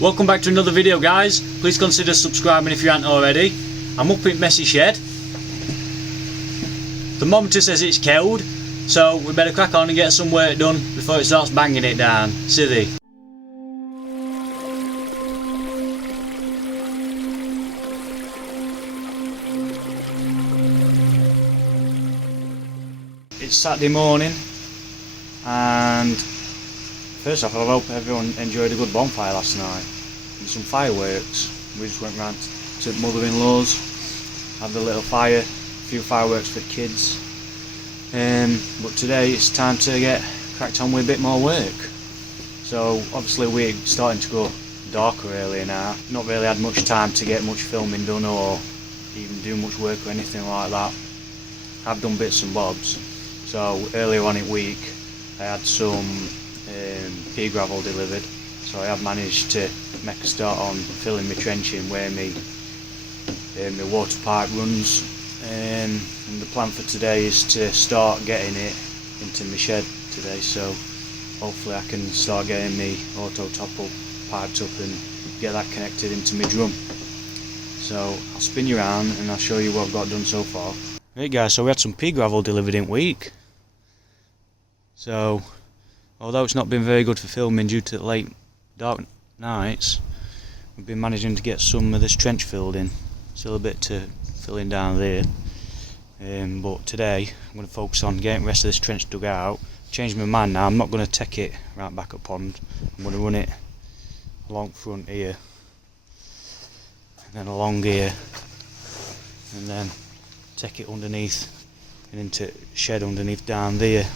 Welcome back to another video, guys. Please consider subscribing if you haven't already. I'm up in Messy Shed. The thermometer says it's cold, so we better crack on and get some work done before it starts banging it down. Silly. It's Saturday morning, and first off, I hope everyone enjoyed a good bonfire last night and some fireworks. We just went round to mother-in-law's, had the little fire, a few fireworks for the kids. But today it's time to get cracked on with a bit more work. So obviously we're starting to go darker earlier now. Not really had much time to get much filming done or even do much work or anything like that. I've done bits and bobs. So earlier on in the week I had some pea gravel delivered, so I have managed to make a start on filling my trenching where my water pipe runs, and the plan for today is to start getting it into my shed today, so hopefully I can start getting my auto topple piped up and get that connected into my drum. So I'll spin you around and I'll show you what I've got done so far. Right guys, so we had some pea gravel delivered in week. So although it's not been very good for filming due to the late dark nights, we've been managing to get some of this trench filled in. Still a bit to fill in down there, but today I'm going to focus on getting the rest of this trench dug out. Changed my mind now, I'm not going to take it right back up pond. I'm going to run it along front here, and then along here, and then take it underneath and into shed underneath down there.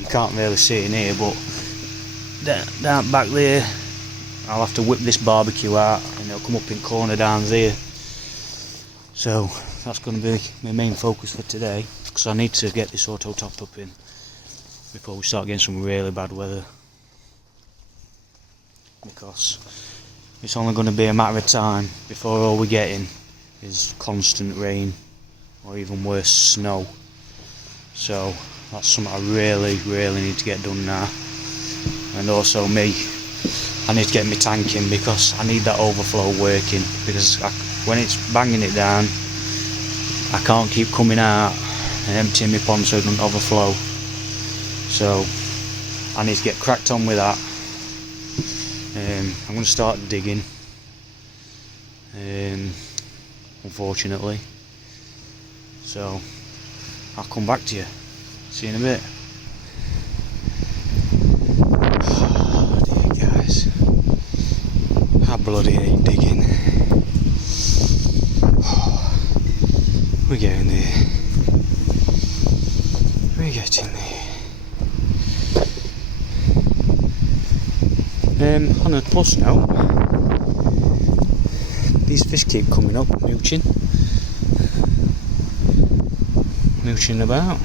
You can't really see it in here, but down back there I'll have to whip this barbecue out and it'll come up in corner down there. So that's going to be my main focus for today, because I need to get this auto topped up in before we start getting some really bad weather, because it's only going to be a matter of time before all we're getting is constant rain or even worse, snow. So that's something I really need to get done now. And also I need to get my tank in, because I need that overflow working, because when it's banging it down I can't keep coming out and emptying my pond so it doesn't overflow. So I need to get cracked on with that. I'm going to start digging, unfortunately. So I'll come back to you. See you in a bit. Oh dear guys, I bloody hate digging. Oh, we're getting there. We're getting there. On a plus note, these fish keep coming up, mooching about.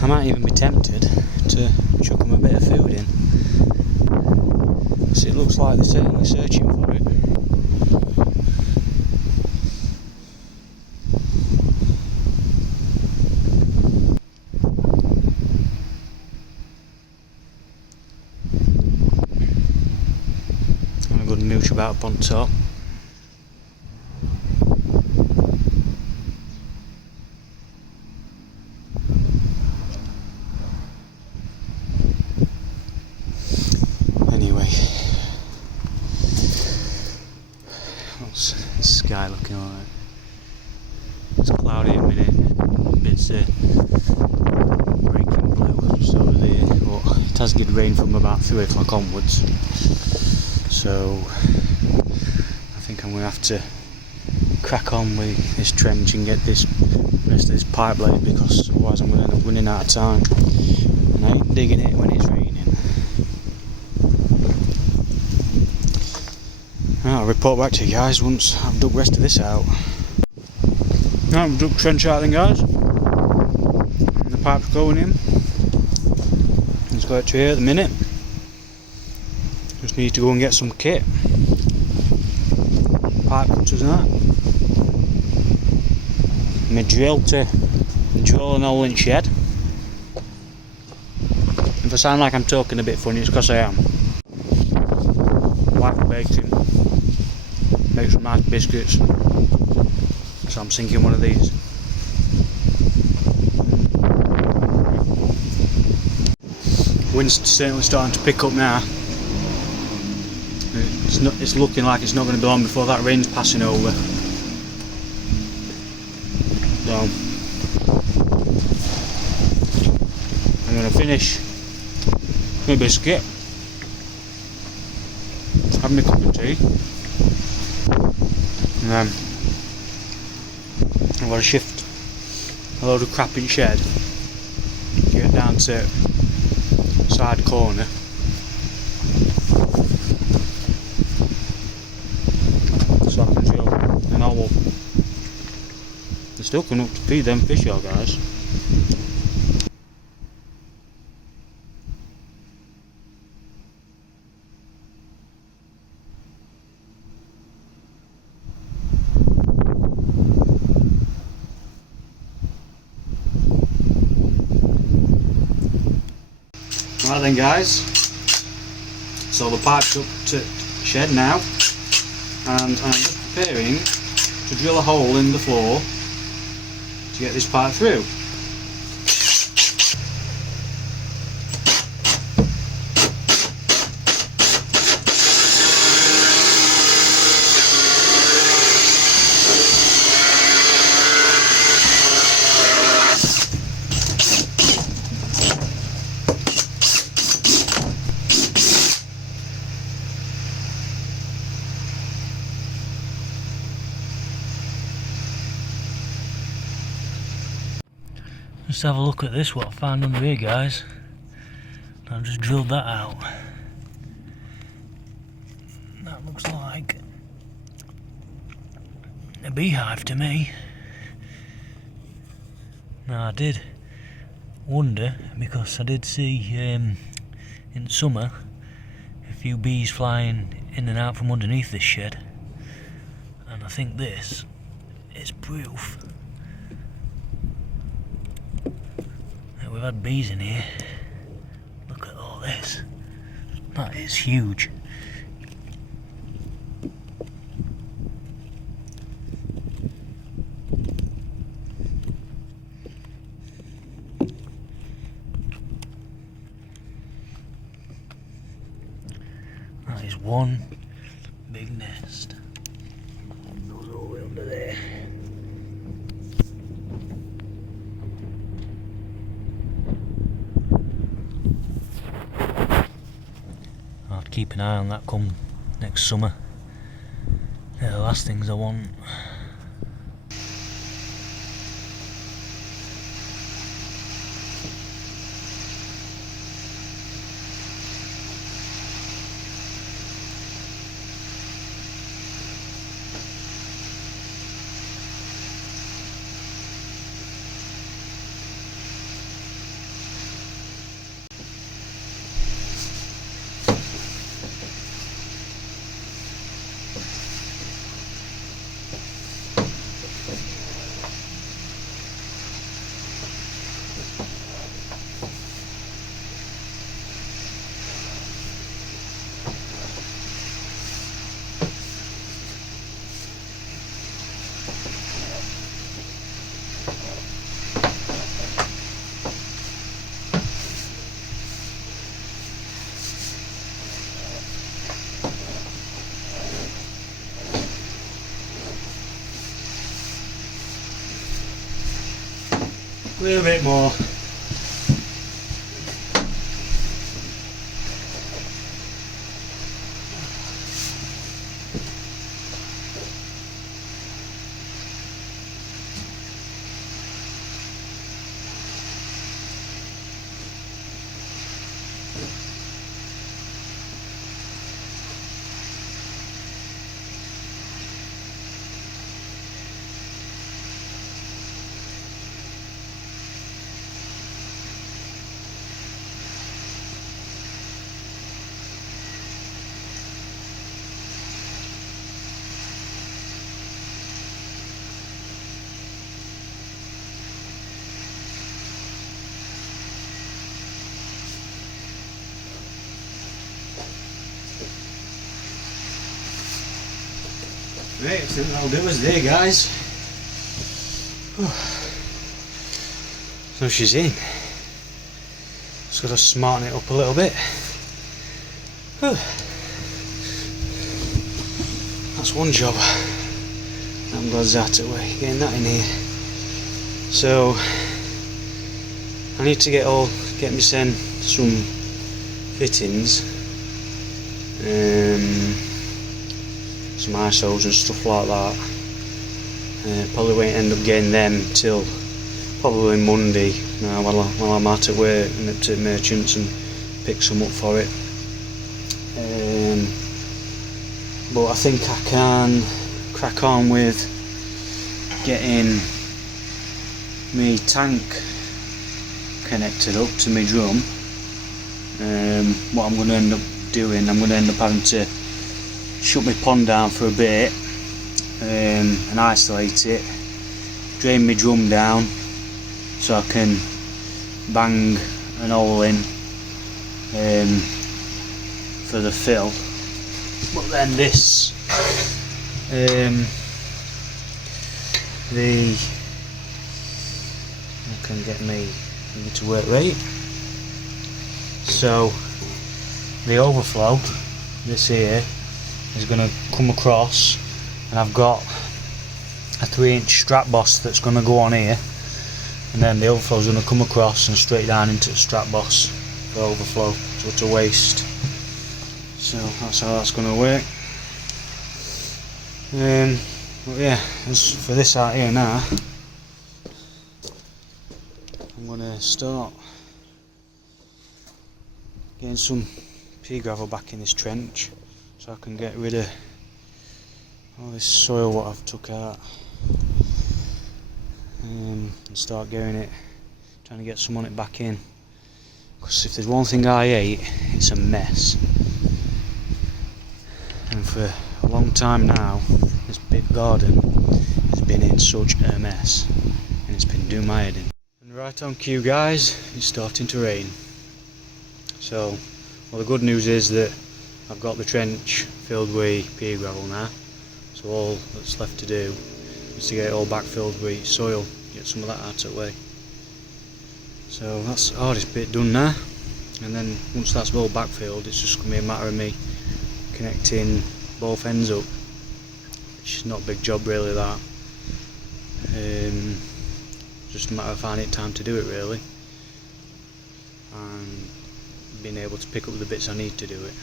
I might even be tempted to chuck them a bit of food in, because it looks like they're certainly searching for it. I'm going to mooch about up on top. What's the sky looking alright? It's cloudy in a minute, bits breaking blue just over there, but it has good rain from about 3 o'clock onwards, so I think I'm going to have to crack on with this trench and get this rest of this pipe laid, because otherwise I'm going to end up running out of time, and I ain't digging it when it's raining. I'll report back to you guys once I've dug the rest of this out. Now I've dug trench out then guys, and the pipe's going in. It's got it to here at the minute. Just need to go and get some kit, pipe cutters and that. My drill to drill an hole in shed. If I sound like I'm talking a bit funny, it's because I am. Wife baked him, make some nice biscuits, so I'm sinking one of these. Wind's certainly starting to pick up now. It's looking like it's not going to be long before that rain's passing over. So I'm going to finish my biscuit, have my cup of tea, and then I'm going to shift a load of crap in shed, get down to side corner, so I can chill, and I will. They're still coming up to feed them fish, y'all guys. Right then guys, so the pipe's up to shed now, and I'm just preparing to drill a hole in the floor to get this pipe through. Let's have a look at this, what I found under here, guys. I've just drilled that out. That looks like a beehive to me. Now I did wonder, because I did see in summer a few bees flying in and out from underneath this shed, and I think this is proof. We've had bees in here. Look at all this. That is huge. That is one big nest. Goes all the way under there. Keep an eye on that come next summer. They're the last things I want. A little bit more. Right, I think that'll do us there, guys. So she's in. Just got to smarten it up a little bit. That's one job. I'm glad that's away, getting that in here. So I need to get me send some fittings, some ISOs and stuff like that. Probably won't end up getting them till probably Monday. Now while I'm out at work and up to Merchants and pick some up for it. But I think I can crack on with getting my tank connected up to my drum. What I'm going to end up doing, I'm going to end up having to shut my pond down for a bit and isolate it, drain my drum down so I can bang an hole in for the fill. But then this I can get me to work right. So the overflow, this here, is going to come across, and I've got a 3-inch strap boss that's going to go on here, and then the overflow is going to come across and straight down into the strap boss for overflow, so it's a waste. So that's how that's going to work. But yeah, as for this out here now, I'm going to start getting some pea gravel back in this trench so I can get rid of all this soil what I've took out, and start getting it, trying to get some on it back in, because if there's one thing I hate, it's a mess. And for a long time now, this big garden has been in such a mess, and it's been doing my head in. And right on cue, guys, it's starting to rain. So, well, the good news is that I've got the trench filled with pea gravel now, so all that's left to do is to get it all backfilled with soil, get some of that out of the way. So that's the hardest bit done now, and then once that's all backfilled, it's just going to be a matter of me connecting both ends up, which is not a big job really, that. Just a matter of finding time to do it really, and being able to pick up the bits I need to do it.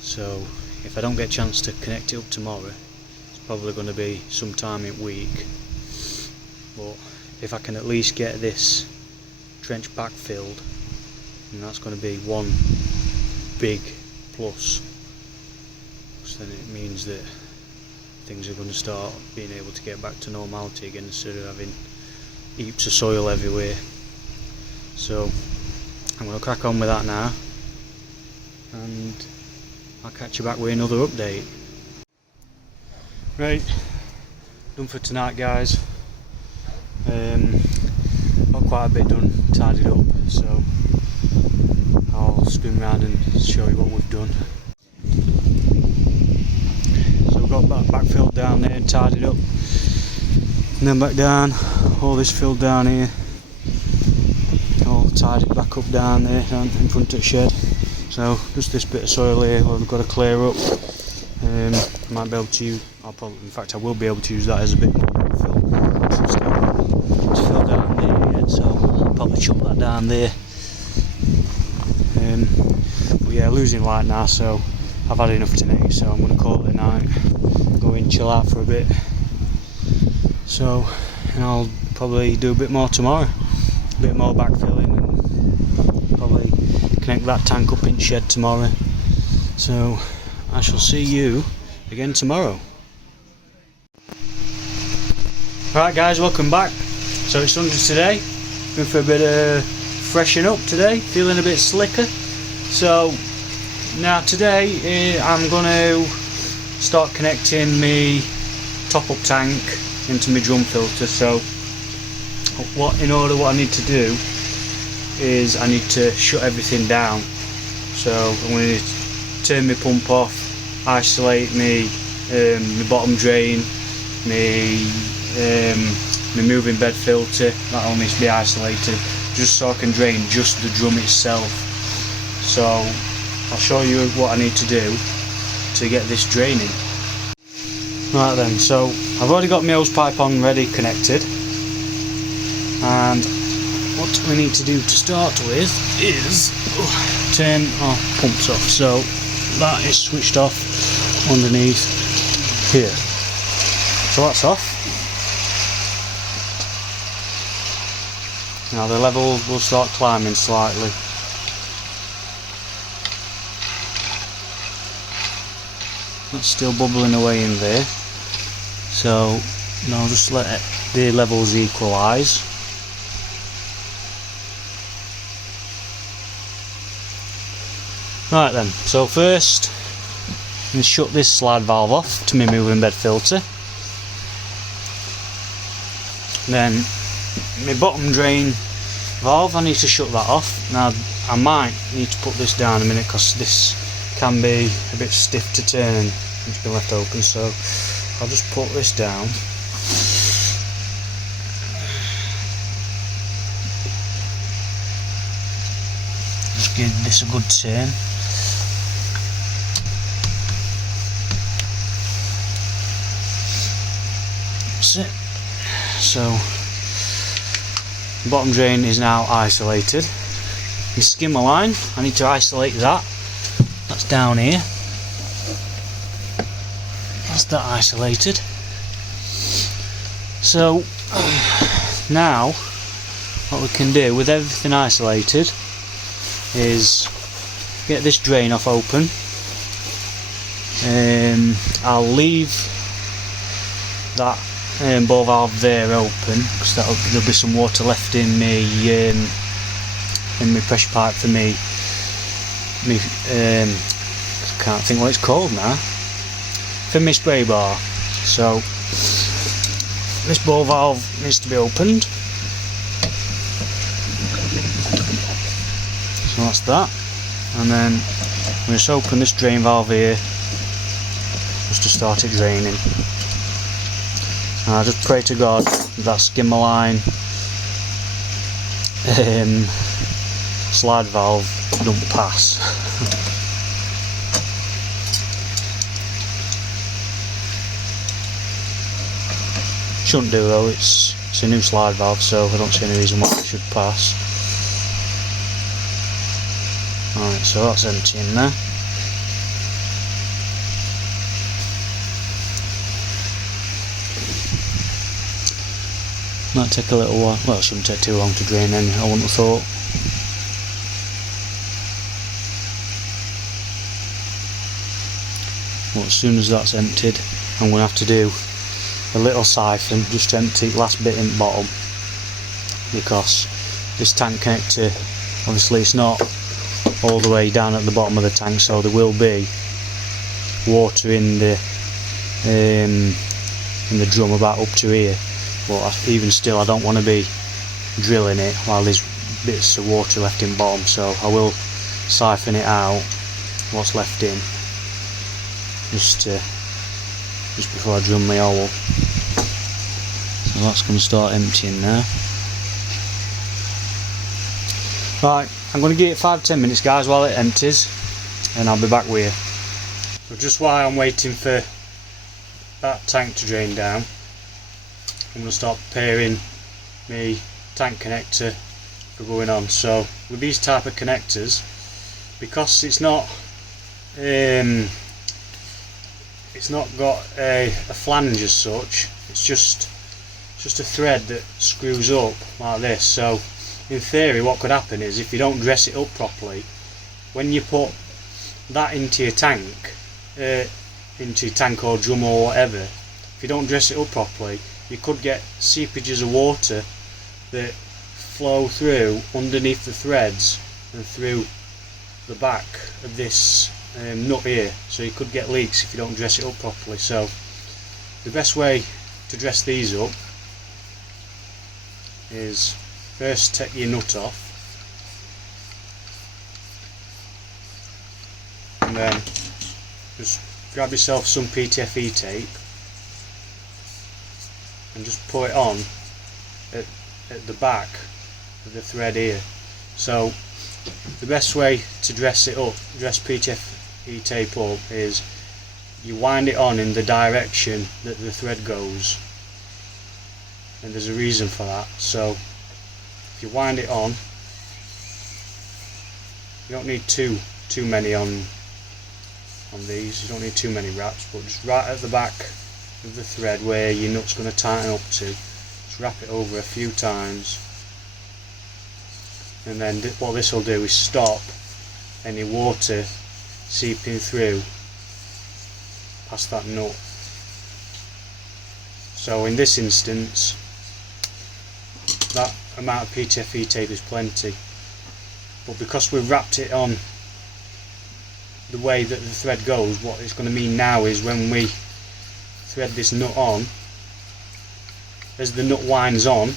So if I don't get a chance to connect it up tomorrow, it's probably going to be sometime in week. But if I can at least get this trench backfilled, then that's going to be one big plus. So then it means that things are going to start being able to get back to normality again, instead of having heaps of soil everywhere. So I'm going to crack on with that now, and I'll catch you back with another update. Right, done for tonight, guys. Got quite a bit done, tidied up, so I'll spin around and show you what we've done. So we've got back filled down there and tidied up, and then back down, all this filled down here, all tidied back up down there in front of the shed. So just this bit of soil here we've got to clear up. I might be able to use, in fact I will be able to use that as a bit more fill. It's filled down there yet, so I'll probably chop that down there. But yeah, losing light now, so I've had enough tonight, so I'm going to call it a night, go in, chill out for a bit. So, and I'll probably do a bit more tomorrow, a bit more backfilling, and probably connect that tank up in shed tomorrow. So I shall see you again tomorrow. Right guys, welcome back. So it's Sunday today, been for a bit of freshen up today, feeling a bit slicker. So now today I'm going to start connecting my top up tank into my drum filter. So what I need to do is I need to shut everything down. So I'm going to turn my pump off, isolate my my bottom drain, my moving bed filter, that all needs to be isolated, just so I can drain just the drum itself. So I'll show you what I need to do to get this draining. Right then, so I've already got my hose pipe on ready connected, and what we need to do to start with is turn our pumps off. So that is switched off underneath here. So that's off. Now the level will start climbing slightly. It's still bubbling away in there. So now just let the levels equalise. Right then, so first I'm going to shut this slide valve off to my moving bed filter. Then my bottom drain valve, I need to shut that off. Now I might need to put this down a minute because this can be a bit stiff to turn. It's been left open, so I'll just put this down. Just give this a good turn. That's it. So the bottom drain is now isolated. My skimmer line, I need to isolate that. That's down here. That's that isolated. So now what we can do with everything isolated is get this drain off open. I'll leave that bore valve there open because there'll be some water left in my pressure pipe for me. I can't think what it's called now. For my spray bar. So this bore valve needs to be opened. So that's that. And then we just open this drain valve here just to start it draining. And I just pray to God that skimmer line slide valve don't pass. Shouldn't do though, it's a new slide valve, so I don't see any reason why it should pass. Alright, so that's empty in there. Might take a little while. Well, it shouldn't take too long to drain anyway, I wouldn't have thought. Well, as soon as that's emptied, I'm going to have to do a little siphon just to empty the last bit in the bottom, because this tank connector, obviously it's not all the way down at the bottom of the tank, so there will be water in the drum about up to here. But even still, I don't want to be drilling it while there's bits of water left in bottom, so I will siphon it out what's left in just before I drill my hole. So that's going to start emptying now. Right, I'm going to give it 5-10 minutes guys while it empties, and I'll be back with you. So just while I'm waiting for that tank to drain down, I'm going to start preparing my tank connector for going on. So with these type of connectors, because it's not got a flange as such, it's just a thread that screws up like this. So in theory what could happen is, if you don't dress it up properly, when you put that into your tank or drum or whatever, if you don't dress it up properly, you could get seepages of water that flow through underneath the threads and through the back of this nut here, so you could get leaks if you don't dress it up properly. So the best way to dress these up is first take your nut off, and then just grab yourself some PTFE tape and just put it on at the back of the thread here. So the best way to dress PTFE tape up is you wind it on in the direction that the thread goes, and there's a reason for that. So if you wind it on, you don't need too many on these, you don't need too many wraps, but just right at the back of the thread where your nut's going to tighten up to, just wrap it over a few times, and then what this will do is stop any water seeping through past that nut. So in this instance, that amount of PTFE tape is plenty, but because we've wrapped it on the way that the thread goes, what it's going to mean now is when we thread this nut on, as the nut winds on,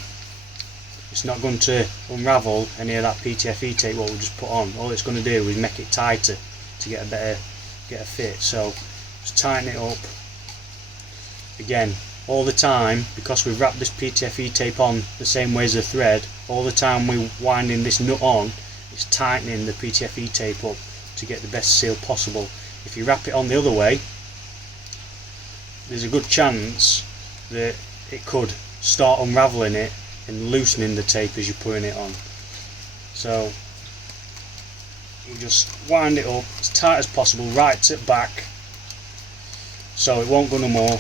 it's not going to unravel any of that PTFE tape what we just put on. All it's going to do is make it tighter to get a fit. So just tighten it up again all the time, because we've wrapped this PTFE tape on the same way as the thread. All the time we're winding this nut on, it's tightening the PTFE tape up to get the best seal possible. If you wrap it on the other way, there's a good chance that it could start unraveling it and loosening the tape as you're putting it on. So you just wind it up as tight as possible, right to back, so it won't go no more.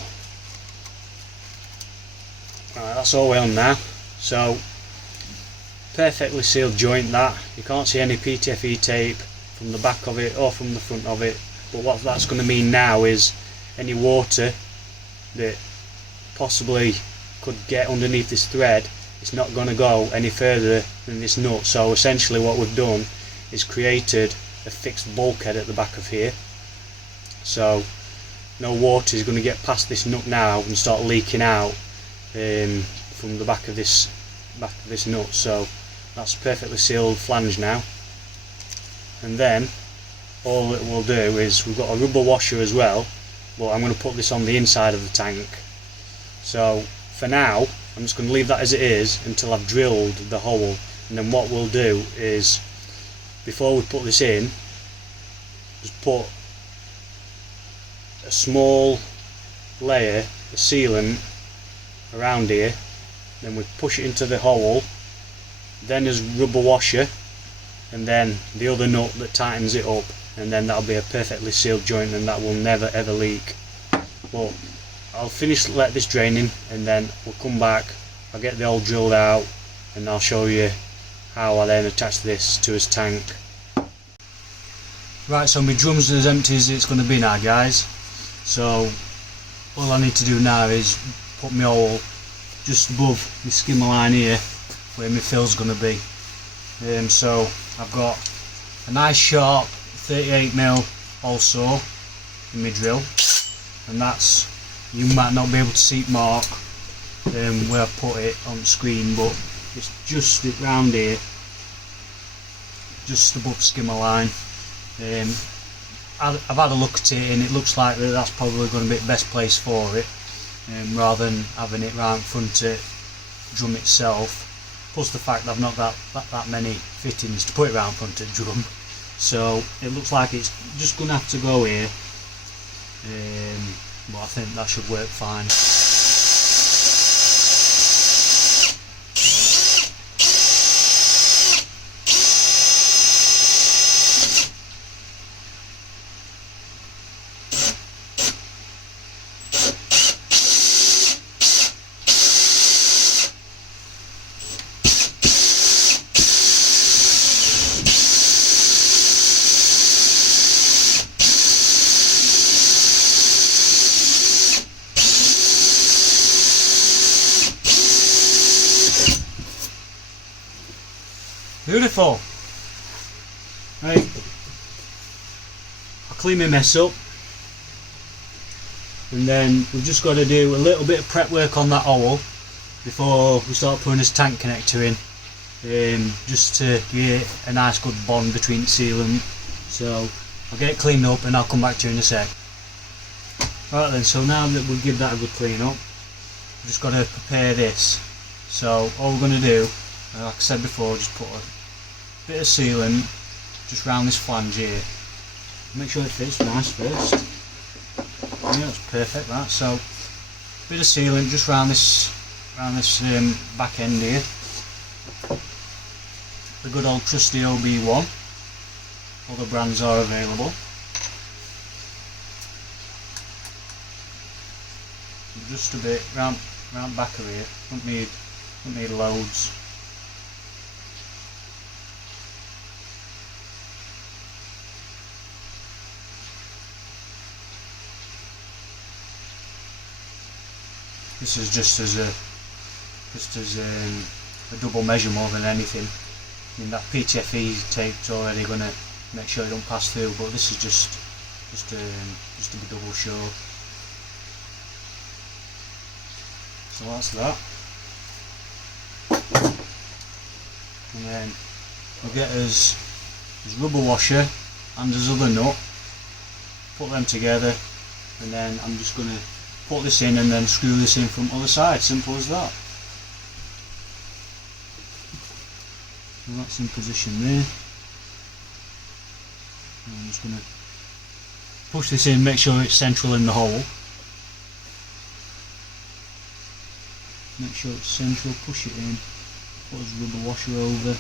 Right, that's all well now. So perfectly sealed joint that. You can't see any PTFE tape from the back of it or from the front of it, but what that's going to mean now is any water that possibly could get underneath this thread, it's not going to go any further than this nut. So essentially what we've done is created a fixed bulkhead at the back of here, so no water is going to get past this nut now and start leaking out from the back of this nut. So that's perfectly sealed flange now. And then all it will do is, we've got a rubber washer as well, but I'm going to put this on the inside of the tank. So for now I'm just going to leave that as it is until I've drilled the hole, and then what we'll do is, before we put this in, just put a small layer of sealant around here, then we push it into the hole, then there's rubber washer, and then the other nut that tightens it up, and then that'll be a perfectly sealed joint, and that will never ever leak. But I'll let this draining, and then we'll come back, I'll get the hole drilled out, and I'll show you how I then attach this to his tank. Right, so my drum's as empty as it's going to be now, guys. So all I need to do now is put my hole just above the skimmer line here where my fill's going to be. So I've got a nice sharp 38mm hole saw in my drill, and that's, you might not be able to see it mark where I put it on the screen, but it's just round here, just above skimmer line. I've had a look at it, and it looks like that's probably going to be the best place for it, rather than having it right in front of the drum itself. Plus the fact that I've not got that many fittings to put it right in front of the drum, so it looks like it's just going to have to go here, but I think that should work fine. Beautiful. Right, I'll clean my mess up, and then we've just got to do a little bit of prep work on that hole before we start putting this tank connector in, just to get a nice good bond between the sealant. So I'll get it cleaned up and I'll come back to you in a sec. Right then, so now that we'll give that a good clean up, we've just got to prepare this. So all we're going to do, like I said before, just put a bit of sealant just round this flange here. Make sure it fits nice first. Yeah, that's perfect, that. So a bit of sealant just round this back end here. The good old trusty OB1. Other brands are available. Just a bit round back of here. Don't need loads. This is just as a double measure more than anything. I mean, that PTFE tape's already going to make sure it don't pass through, but this is just to be double sure. So that's that. And then we'll get us rubber washer and his other nut, put them together, and then I'm just going to put this in and then screw this in from the other side. Simple as that. And that's in position there. And I'm just going to push this in, make sure it's central in the hole. Make sure it's central, push it in, put his rubber washer over.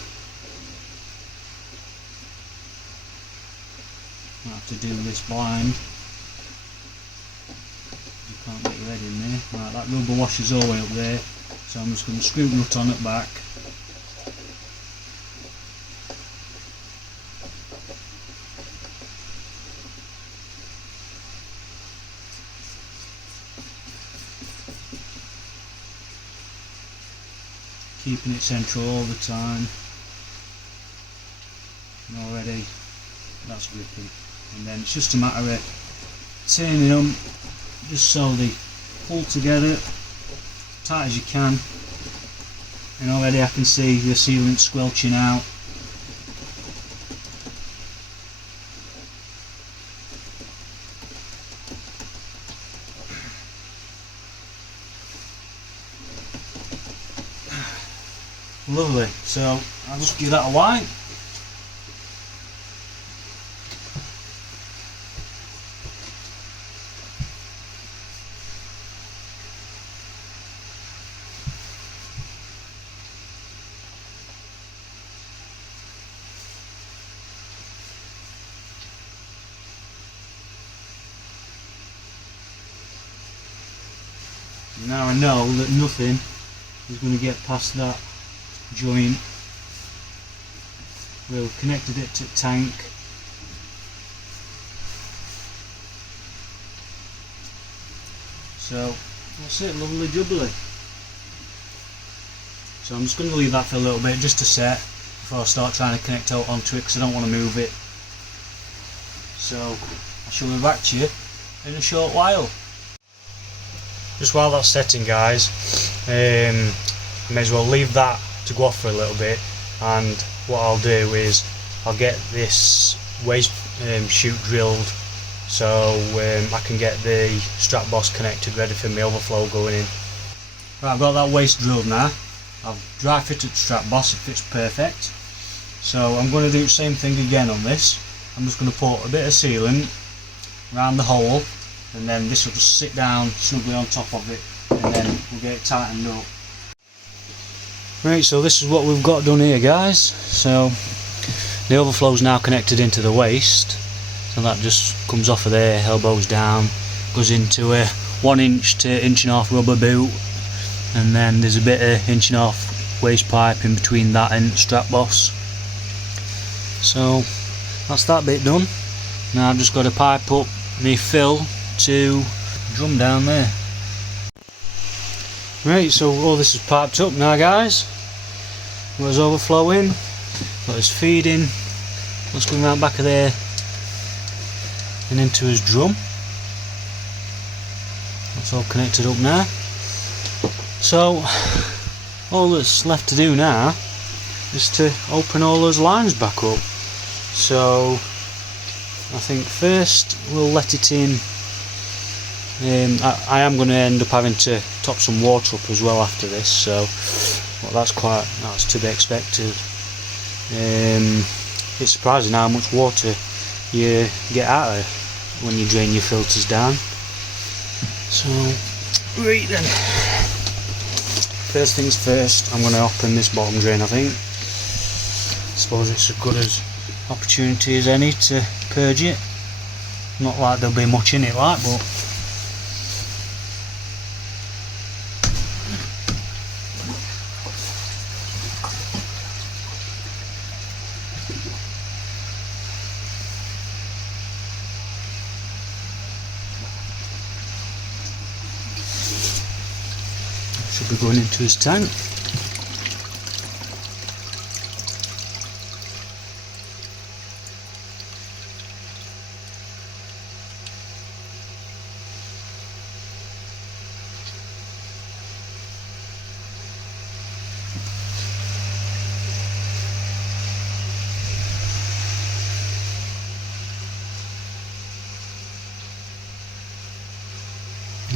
Might have to do this blind. You can't get your head in there. Right, that rubber washer's all the way up there, so I'm just going to screw the nut on at back. Keeping it central all the time. And already that's gripping. And then it's just a matter of turning them just so they pull together tight as you can. And already I can see the sealant squelching out. Lovely, so I'll just give that a wipe. Now I know that nothing is going to get past that joint. We've connected it to tank. So that's it, lovely jubbly. So I'm just going to leave that for a little bit just to set before I start trying to connect out onto it, because I don't want to move it. So I shall be back to you in a short while. Just while that's setting, guys, may as well leave that to go off for a little bit, and what I'll do is I'll get this waste chute drilled so I can get the strap boss connected ready for my overflow going in. Right, I've got that waste drilled now. I've dry fitted the strap boss, it fits perfect. So I'm going to do the same thing again on this. I'm just going to put a bit of sealant around the hole, and then this will just sit down snugly on top of it, and then we'll get it tightened up. Right, so this is what we've got done here, guys. So the overflow is now connected into the waste, so that just comes off of there, elbows down, goes into a 1 inch to 1.5 inch rubber boot, and then there's a bit of 1.5 inch waste pipe in between that and strap boss. So that's that bit done. Now I've just got to pipe up my fill to drum down there. Right, so all this is piped up now, guys. Got his overflowing, got his feeding, what's going around back of there and into his drum. That's all connected up now. So all that's left to do now is to open all those lines back up. So I think first we'll let it in I am going to end up having to top some water up as well after this, so well, that's to be expected. It's surprising how much water you get out of when you drain your filters down. So right then, first things first, I'm going to open this bottom drain. I think suppose it's as good as opportunity as any to purge it. Not like there'll be much in it, like, but should be going into his tank.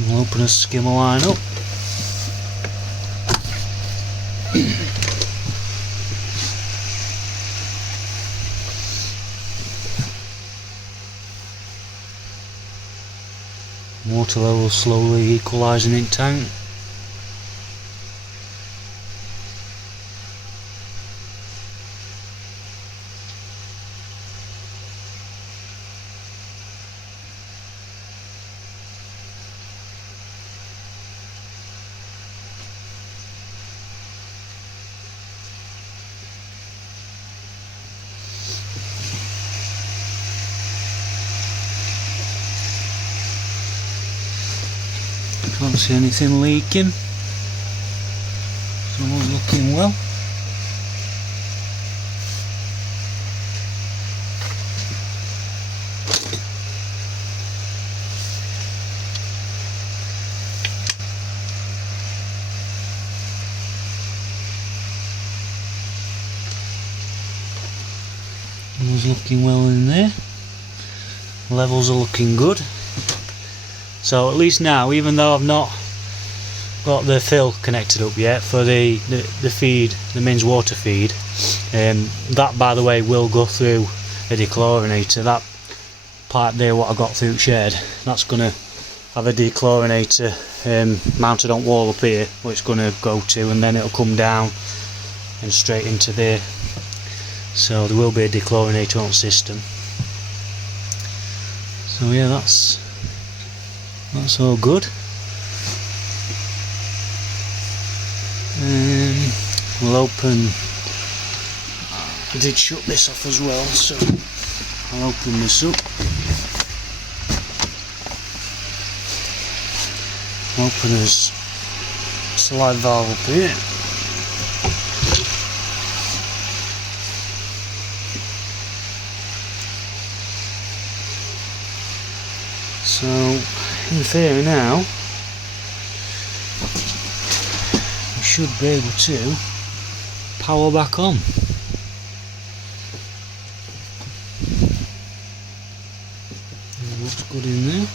We'll open a skimmer line up. Water level slowly equalising in tank. Can't see anything leaking. Someone's looking well. Someone's looking well in there. Levels are looking good. So at least now, even though I've not got the fill connected up yet for the feed, the mains water feed, that by the way will go through a dechlorinator. That pipe there what I got through the shed, that's going to have a dechlorinator mounted on wall up here, which it's going to go to, and then it'll come down and straight into there. So there will be a dechlorinator on system. So yeah, that's all good. We'll open. I did shut this off as well, so I'll open this up. Open his slide valve up here. So in theory now we should be able to power back on. Looks good in there.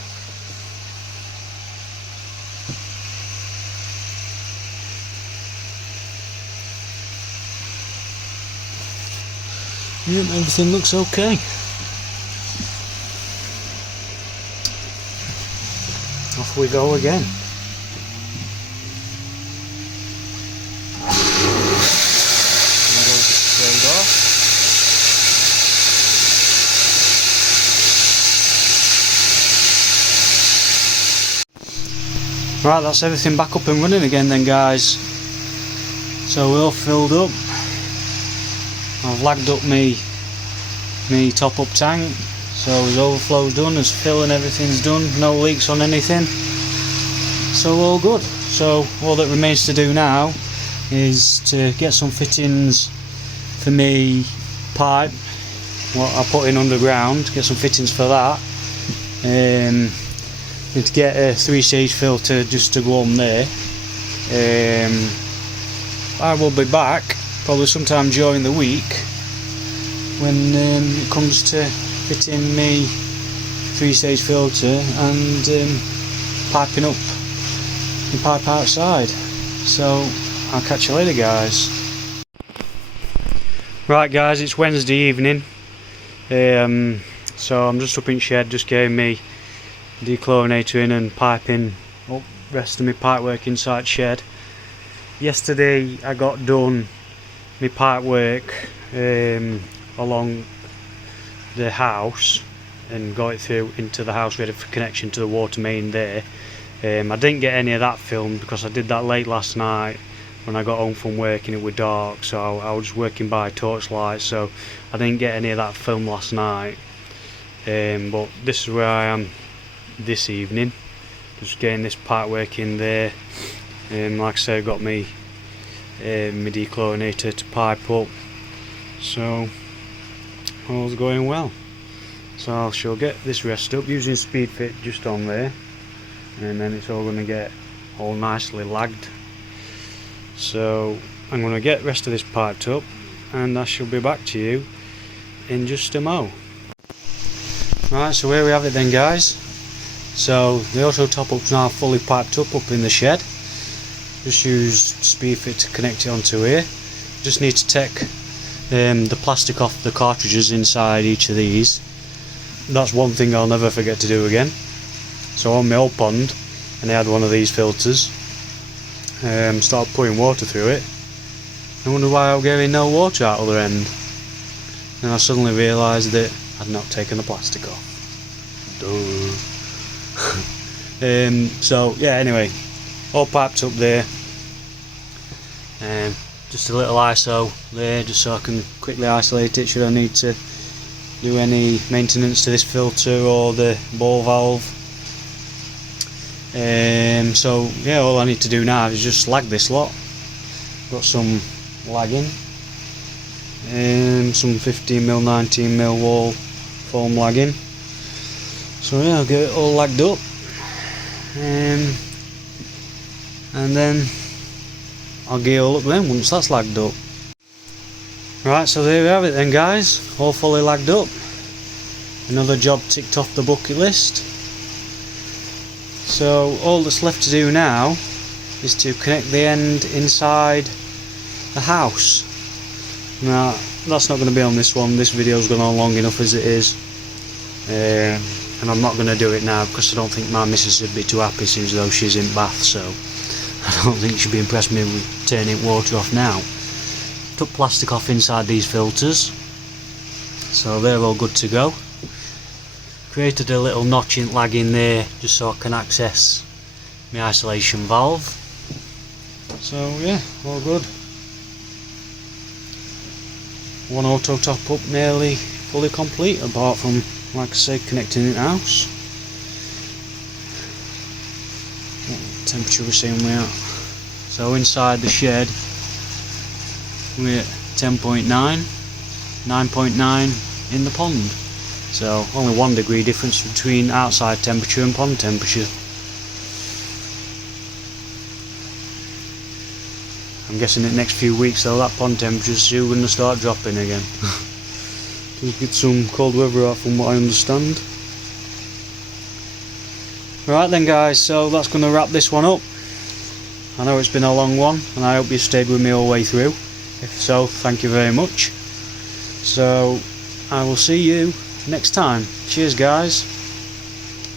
Yep, everything looks okay. Off we go again. There goes the spray off. Right, that's everything back up and running again then, guys. So we're all filled up. I've lagged up me top up tank. So his overflow's done, his fill and everything's done, no leaks on anything. So all good. So all that remains to do now is to get some fittings for me pipe, what I put in underground, get some fittings for that. And to get a 3-stage filter just to go on there. I will be back probably sometime during the week when it comes to fitting me 3-stage filter and piping up and pipe outside. So I'll catch you later, guys. Right guys, it's Wednesday evening, so I'm just up in shed, just getting me dechlorinator in and piping up rest of my pipe work inside shed. Yesterday I got done my pipe work along the house and got it through into the house ready for connection to the water main there. I didn't get any of that filmed because I did that late last night when I got home from work and it was dark, so I was just working by torchlight, so I didn't get any of that filmed last night. But this is where I am this evening, just getting this pipe work in there. Like I said, I got me my dechlorinator to pipe up, so all's going well. So I shall get this rest up using speed fit just on there, and then it's all going to get all nicely lagged. So I'm going to get the rest of this piped up and I shall be back to you in just a mo. Right, so here we have it then, guys. So the auto top up's now fully piped up in the shed. Just used speed fit to connect it onto here. Just need to take the plastic off the cartridges inside each of these. That's one thing I'll never forget to do again. So on my old pond, and I had one of these filters, started pouring water through it. I wondered why I was getting no water out the other end. And I suddenly realised that I'd not taken the plastic off. Duh. So yeah, anyway, all piped up there. Just a little ISO there, just so I can quickly isolate it should I need to do any maintenance to this filter or the ball valve. So yeah, all I need to do now is just lag this lot. Got some lagging, some 15mm, 19mm wall foam lagging. So yeah, I'll get it all lagged up, and then I'll gear all up then once that's lagged up. Right, so there we have it then, guys, all fully lagged up. Another job ticked off the bucket list. So all that's left to do now is to connect the end inside the house. Now that's not going to be on this one, this video's gone on long enough as it is, and I'm not going to do it now because I don't think my missus would be too happy, seems though she's in bath, so I don't think she'd be impressed with me with turning water off now. Took plastic off inside these filters, so they're all good to go. Created a little notch in lag in there just so I can access my isolation valve. So yeah, all good. One auto top up nearly fully complete, apart from, like I say, connecting it house. What temperature we're seeing we at? So inside the shed we're at 10.9, 9.9 in the pond. So only 1 degree difference between outside temperature and pond temperature. I'm guessing in the next few weeks though that pond temperature is still going to start dropping again. We'll get some cold weather out from what I understand. Right then, guys, so that's going to wrap this one up. I know it's been a long one and I hope you stayed with me all the way through. If so, thank you very much. So I will see you next time. Cheers, guys.